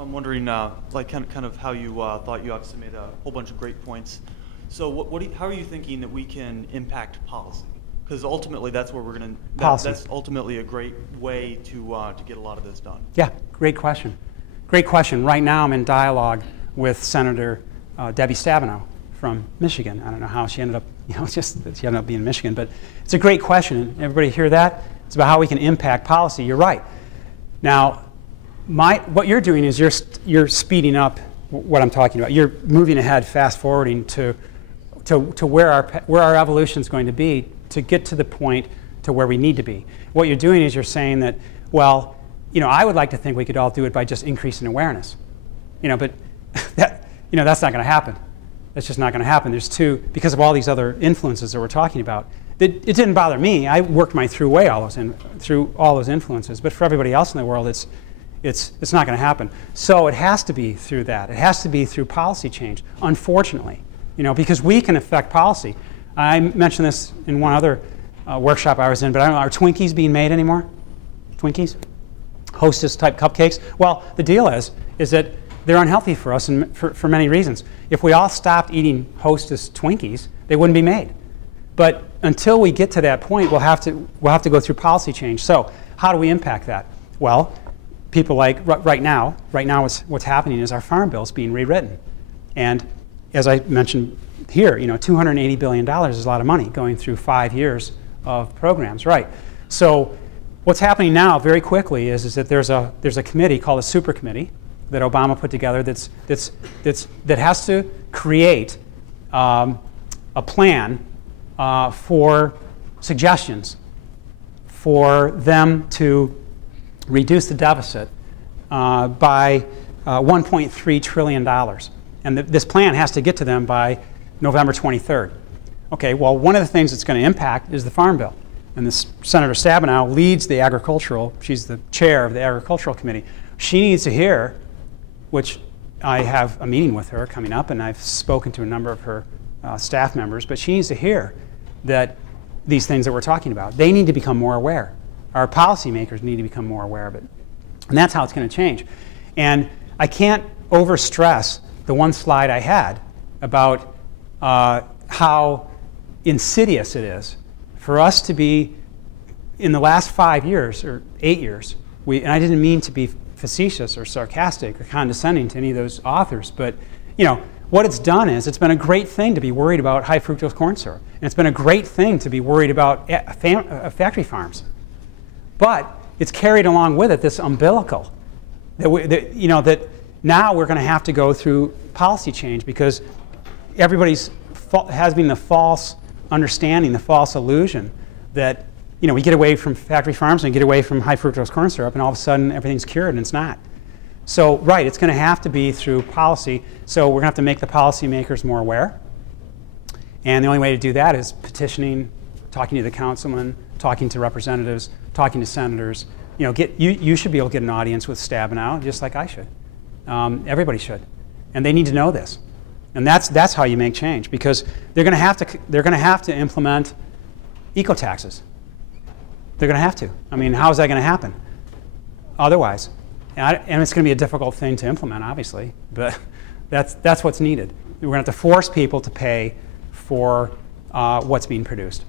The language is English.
So I'm wondering, like, kind of how you thought you obviously made a whole bunch of great points. So how are you thinking that we can impact policy? Because ultimately, that's where we're going to. That's ultimately a great way to get a lot of this done. Yeah, great question. Great question. Right now, I'm in dialogue with Senator Debbie Stabenow from Michigan. I don't know how she ended up, she ended up being in Michigan, but it's a great question. Everybody hear that? It's about how we can impact policy. You're right. Now, what you're doing is you're speeding up what I'm talking about. You're moving ahead, fast forwarding to where our evolution is going to be to get to the point to where we need to be. What you're doing is you're saying that, well, I would like to think we could all do it by just increasing awareness, but that's not going to happen. That's just not going to happen. Because of all these other influences that we're talking about. It didn't bother me. I worked my through all those influences. But for everybody else in the world, it's not going to happen. So it has to be through that. It has to be through policy change. Unfortunately, because we can affect policy. I mentioned this in one other workshop I was in, but I don't know, are Twinkies being made anymore? Twinkies? Hostess type cupcakes? Well, the deal is that they're unhealthy for us and for many reasons. If we all stopped eating Hostess Twinkies, they wouldn't be made. But until we get to that point, we'll have to go through policy change. So how do we impact that? Well, people like right now what's happening is our farm bill is being rewritten. And as I mentioned here, $280 billion is a lot of money going through 5 years of programs, right? So what's happening now very quickly is that there's a committee called a super committee that Obama put together that has to create a plan for suggestions for them to reduce the deficit by $1.3 trillion. And this plan has to get to them by November 23rd. Okay, well, one of the things it's going to impact is the Farm Bill. And this Senator Stabenow leads the she's the chair of the Agricultural Committee. She needs to hear, which I have a meeting with her coming up, and I've spoken to a number of her staff members, but she needs to hear that these things that we're talking about, they need to become more aware. Our policymakers need to become more aware of it. And that's how it's going to change. And I can't overstress the one slide I had about how insidious it is for us to be, in the last 5 years or 8 years, and I didn't mean to be facetious or sarcastic or condescending to any of those authors, but what it's done is it's been a great thing to be worried about high fructose corn syrup. And it's been a great thing to be worried about factory farms. But it's carried along with it this umbilical that now we're going to have to go through policy change because everybody's has been the false understanding, the false illusion that we get away from factory farms and get away from high fructose corn syrup, and all of a sudden everything's cured, and it's not. So, right, it's going to have to be through policy. So we're going to have to make the policymakers more aware. And the only way to do that is petitioning, talking to the councilman, talking to representatives, talking to senators. You should be able to get an audience with Stabenow, just like I should. Everybody should, and they need to know this. And that's how you make change, because they're going to have to implement eco taxes. They're going to have to. I mean, how is that going to happen? Otherwise. And it's going to be a difficult thing to implement, obviously, but that's what's needed. We're going to have to force people to pay for what's being produced.